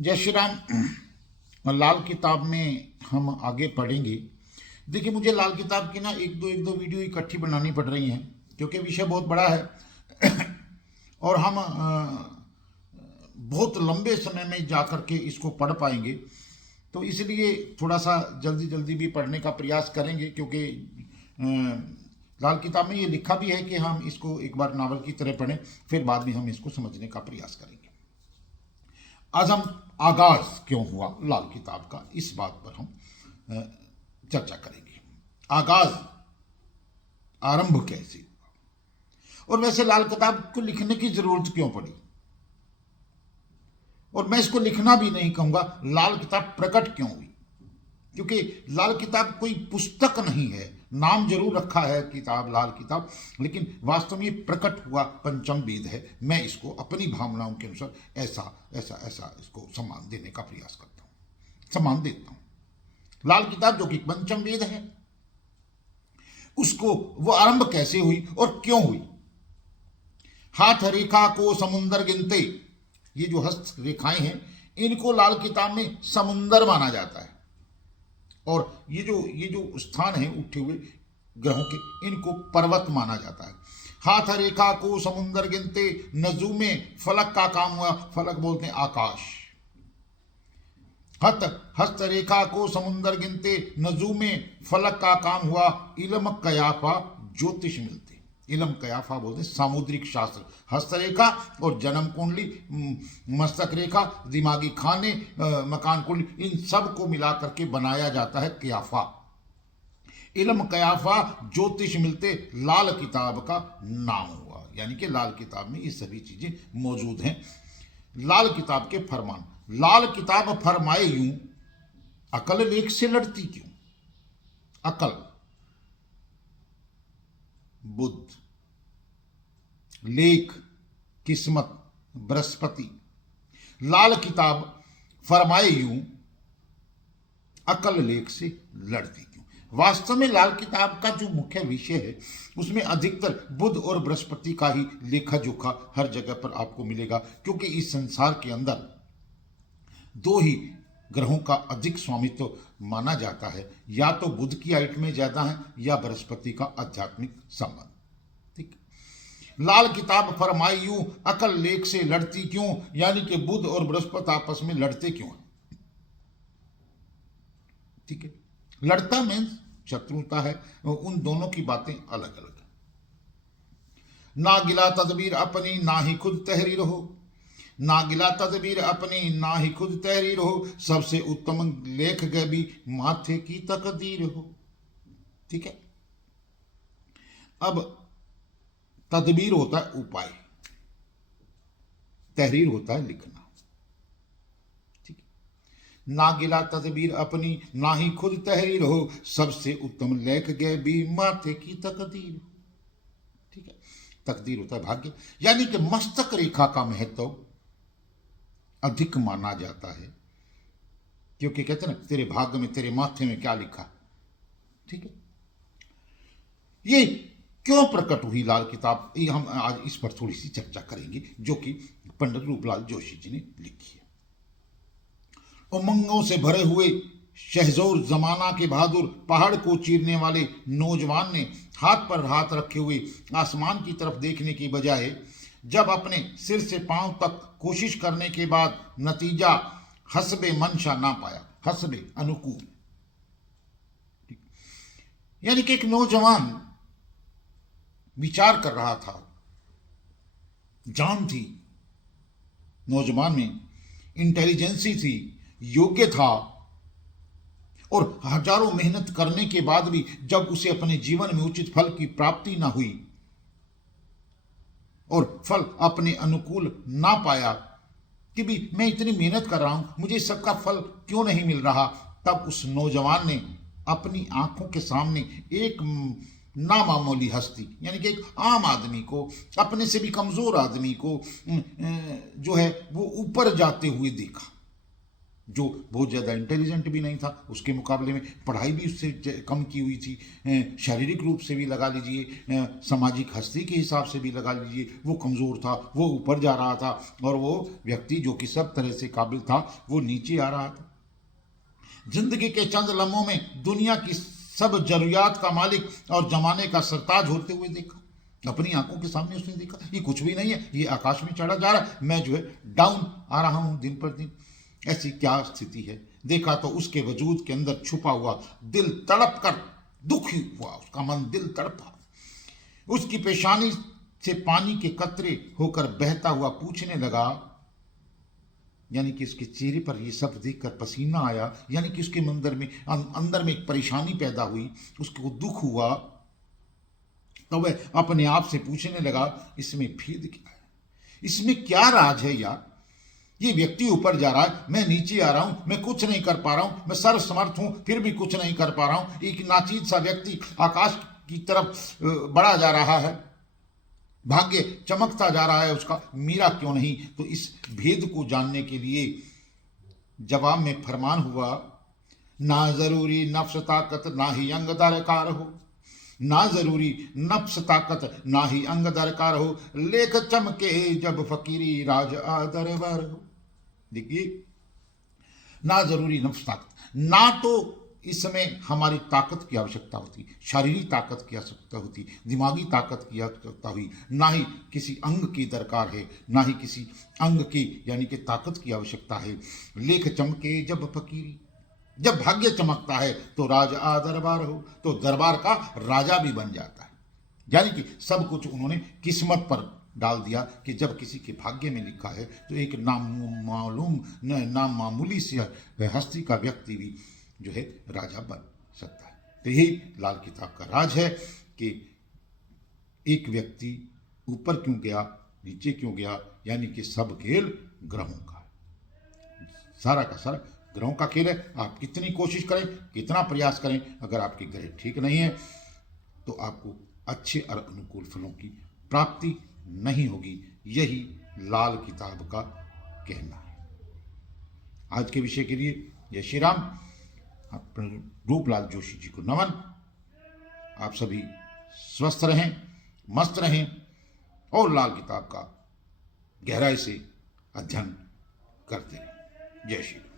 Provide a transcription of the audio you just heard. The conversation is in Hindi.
जय श्री राम। लाल किताब में हम आगे पढ़ेंगे। देखिए, मुझे लाल किताब की ना एक दो वीडियो इकट्ठी बनानी पड़ रही हैं क्योंकि विषय बहुत बड़ा है और हम बहुत लंबे समय में जा कर के इसको पढ़ पाएंगे। तो इसलिए थोड़ा सा जल्दी जल्दी भी पढ़ने का प्रयास करेंगे क्योंकि लाल किताब में ये लिखा भी है कि हम इसको एक बार नावल की तरह पढ़ें, फिर बाद में हम इसको समझने का प्रयास करेंगे। आज हम आगाज क्यों हुआ लाल किताब का, इस बात पर हम चर्चा करेंगे। आगाज, आरंभ कैसे हुआ और वैसे लाल किताब को लिखने की जरूरत क्यों पड़ी। और मैं इसको लिखना भी नहीं कहूंगा, लाल किताब प्रकट क्यों हुई, क्योंकि लाल किताब कोई पुस्तक नहीं है। नाम जरूर रखा है किताब लाल किताब, लेकिन वास्तव में प्रकट हुआ पंचम वेद है। मैं इसको अपनी भावनाओं के अनुसार ऐसा ऐसा ऐसा इसको सम्मान देने का प्रयास करता हूं, सम्मान देता हूं। लाल किताब जो कि पंचम वेद है, उसको वो आरंभ कैसे हुई और क्यों हुई। हाथ रेखा को समुंदर गिनते, ये जो हस्त रेखाएं हैं इनको लाल किताब में समुंदर माना जाता है। और ये जो स्थान है उठे हुए ग्रहों के, इनको पर्वत माना जाता है। हाथ रेखा को समुंदर गिनते, नजूमे फलक का काम हुआ। फलक बोलते हैं आकाश। हस्त रेखा को समुंदर गिनते, नजूमे फलक का काम हुआ। इल्म कयाफा ज्योतिष मिलते। इल्म कयाफा बोलते सामुद्रिक शास्त्र। हस्तरेखा और जन्म कुंडली, मस्तक रेखा, दिमागी खाने, मकान कुंडली, इन सब को मिलाकर के बनाया जाता है कयाफा। इल्म कयाफा ज्योतिष मिलते लाल किताब का नाम हुआ। यानी कि लाल किताब में ये सभी चीजें मौजूद हैं। लाल किताब के फरमान, लाल किताब फरमाए यूं, अकल लेख से लड़ती क्यों। अकल, बुद्ध, लेख, किस्मत, बृहस्पति। लाल किताब फरमाए यूं, अकल लेख से लड़ती क्यों। वास्तव में लाल किताब का जो मुख्य विषय है उसमें अधिकतर बुध और बृहस्पति का ही लेखा जोखा हर जगह पर आपको मिलेगा, क्योंकि इस संसार के अंदर दो ही ग्रहों का अधिक स्वामित्व माना जाता है, या तो बुध की आइटमें ज्यादा है या बृहस्पति का आध्यात्मिक संबंध। ठीक, लाल किताब फरमाई यूं, अकल लेख से लड़ती क्यों। यानी कि बुध और बृहस्पति आपस में लड़ते क्यों हैं। ठीक है, लड़ता में शत्रुता है, उन दोनों की बातें अलग अलग है। ना गिला तदबीर अपनी, ना ही खुद तहरीर हो। ना गिला तदबीर अपनी, ना ही खुद तहरीर हो। सबसे उत्तम लेख गए भी, माथे की तकदीर हो। ठीक है, अब तदबीर होता है उपाय, तहरीर होता है लिखना। ठीक है, ना गिला तदबीर अपनी, ना ही खुद तहरीर हो। सबसे उत्तम लेख गए भी, माथे की तकदीर हो। ठीक है, तकदीर होता है भाग्य। यानी कि मस्तक रेखा का महत्व अधिक माना जाता है, क्योंकि कहते हैं ना, तेरे भाग्य में, तेरे माथे में क्या लिखा। ठीक है, ये क्यों प्रकट हुई लाल किताब, ये हम आज इस पर थोड़ी सी चर्चा करेंगे, जो कि पंडित रूपलाल जोशी जी ने लिखी है। उमंगों से भरे हुए शहजोर जमाना के बहादुर, पहाड़ को चीरने वाले नौजवान ने हाथ पर हाथ रखे हुए आसमान की तरफ देखने की बजाय, जब अपने सिर से पांव तक कोशिश करने के बाद नतीजा हसबे मंशा ना पाया, हसबे अनुकूल। यानी कि एक नौजवान विचार कर रहा था, जान थी नौजवान में, इंटेलिजेंसी थी, योग्य था, और हजारों मेहनत करने के बाद भी जब उसे अपने जीवन में उचित फल की प्राप्ति ना हुई और फल अपने अनुकूल ना पाया, कि भी मैं इतनी मेहनत कर रहा हूं, मुझे सबका फल क्यों नहीं मिल रहा, तब उस नौजवान ने अपनी आंखों के सामने एक नामामूली हस्ती, यानी कि एक आम आदमी को, अपने से भी कमजोर आदमी को जो है वो ऊपर जाते हुए देखा। जो बहुत ज़्यादा इंटेलिजेंट भी नहीं था, उसके मुकाबले में पढ़ाई भी उससे कम की हुई थी, शारीरिक रूप से भी लगा लीजिए, सामाजिक हस्ती के हिसाब से भी लगा लीजिए, वो कमज़ोर था, वो ऊपर जा रहा था, और वो व्यक्ति जो कि सब तरह से काबिल था वो नीचे आ रहा था। जिंदगी के चंद लम्हों में दुनिया की सब जरूरियात का मालिक और जमाने का सरताज होते हुए देखा। अपनी आंखों के सामने उसने देखा ये कुछ भी नहीं है, ये आकाश में चढ़ा जा रहा है, मैं जो है डाउन आ रहा हूं दिन पर दिन। ऐसी क्या स्थिति है। देखा तो उसके वजूद के अंदर छुपा हुआ दिल तड़प कर दुखी हुआ, उसका मन दिल तड़पा। उसकी पेशानी से पानी के कतरे होकर बहता हुआ पूछने लगा, यानी कि उसके चेहरे पर ये सब देखकर पसीना आया, यानी कि उसके अंदर में एक परेशानी पैदा हुई, उसको दुख हुआ। तो वह अपने आप से पूछने लगा, इसमें भेद क्या है, इसमें क्या राज है यार। ये व्यक्ति ऊपर जा रहा है, मैं नीचे आ रहा हूं, मैं कुछ नहीं कर पा रहा हूं, मैं सर्वसमर्थ हूं फिर भी कुछ नहीं कर पा रहा हूं। एक नाचीज सा व्यक्ति आकाश की तरफ बढ़ा जा रहा है, भाग्य चमकता जा रहा है उसका, मेरा क्यों नहीं। तो इस भेद को जानने के लिए जवाब में फरमान हुआ, ना जरूरी नफ्स ताकत ना ही अंग दरकार हो, ना जरूरी नफ्स ताकत ना ही अंग दरकार हो, लेख चमके जब फकीरी राज दरबार हो। देखिए, ना जरूरी नफ्स ताकत, ना तो इस समय हमारी ताकत की आवश्यकता होती, शारीरिक ताकत की आवश्यकता होती, दिमागी ताकत की आवश्यकता हुई, ना ही किसी अंग की दरकार है, ना ही किसी अंग की यानी कि ताकत की आवश्यकता है। लेख चमके जब फकीरी, जब भाग्य चमकता है तो राज दरबार हो, तो दरबार का राजा भी बन जाता है। यानी कि सब कुछ उन्होंने किस्मत पर डाल दिया कि जब किसी के भाग्य में लिखा है तो एक नाम मामूली सी हस्ती का व्यक्ति भी जो है राजा बन सकता है। तो यही लाल किताब का राज है कि एक व्यक्ति ऊपर क्यों गया, नीचे क्यों गया, यानी कि सब खेल ग्रहों का, सारा का सारा ग्रहों का खेल है। आप कितनी कोशिश करें, कितना प्रयास करें, अगर आपके ग्रह ठीक नहीं है तो आपको अच्छे और अनुकूल फलों की प्राप्ति नहीं होगी। यही लाल किताब का कहना है। आज के विषय के लिए जय श्री राम। अपने रूपलाल जोशी जी को नमन। आप सभी स्वस्थ रहें, मस्त रहें और लाल किताब का गहराई से अध्ययन करते रहें। जय श्री राम।